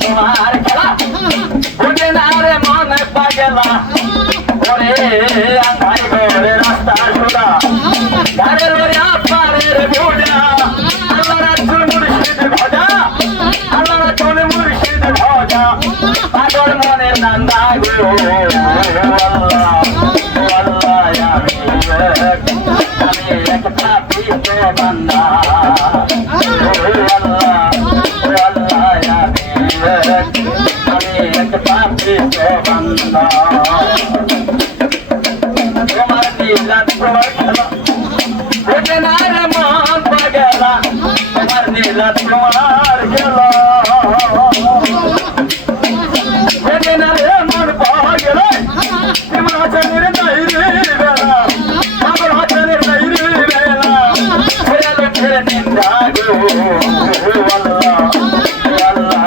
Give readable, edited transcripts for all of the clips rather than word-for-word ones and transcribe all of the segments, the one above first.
তোমার খেলা বুঝে না রে মনে পাগলা ওরে আন্ধাই ঘরে রাস্তা সোদা গাড়ি লইয়া পারের বুড়া আল্লাহ রাসূল মুর্শিদ ভজা আল্লাহ রাসূল মুর্শিদ ভজা পাগল মনের নান্দা গো আল্লাহ আল্লাহ আমি এক পাপিষ্ট বান্দা তোমার নীলা তোমার খেলা বুঝে না রে মন পাগলা তোমার নীলা তোমার খেলা বুঝে না রে মন পাগলা তোমার হাজারের নাই রে বেলা আমার হাজারের নাই রে বেলা ছেড়ে ছেড়ে নিন্দা গো আল্লাহ আল্লাহ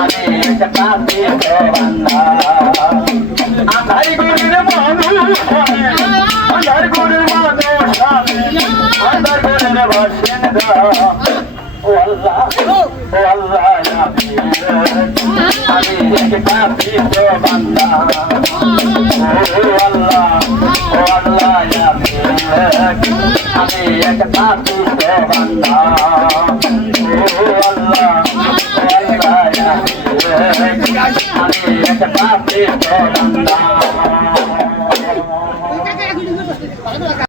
আমি এক পাপিষ্ট বান্দা আন্ধার গুরির মানুষ আন্ধার গুরির মানুষ আন্ধার গুরির বাসিন্দা ও আল্লাহ আমি এক পাপিষ্ট বান্দা ও আল্লাহ আমি এক পাপিষ্ট বান্দা আমি এক পাপিষ্ট বান্দা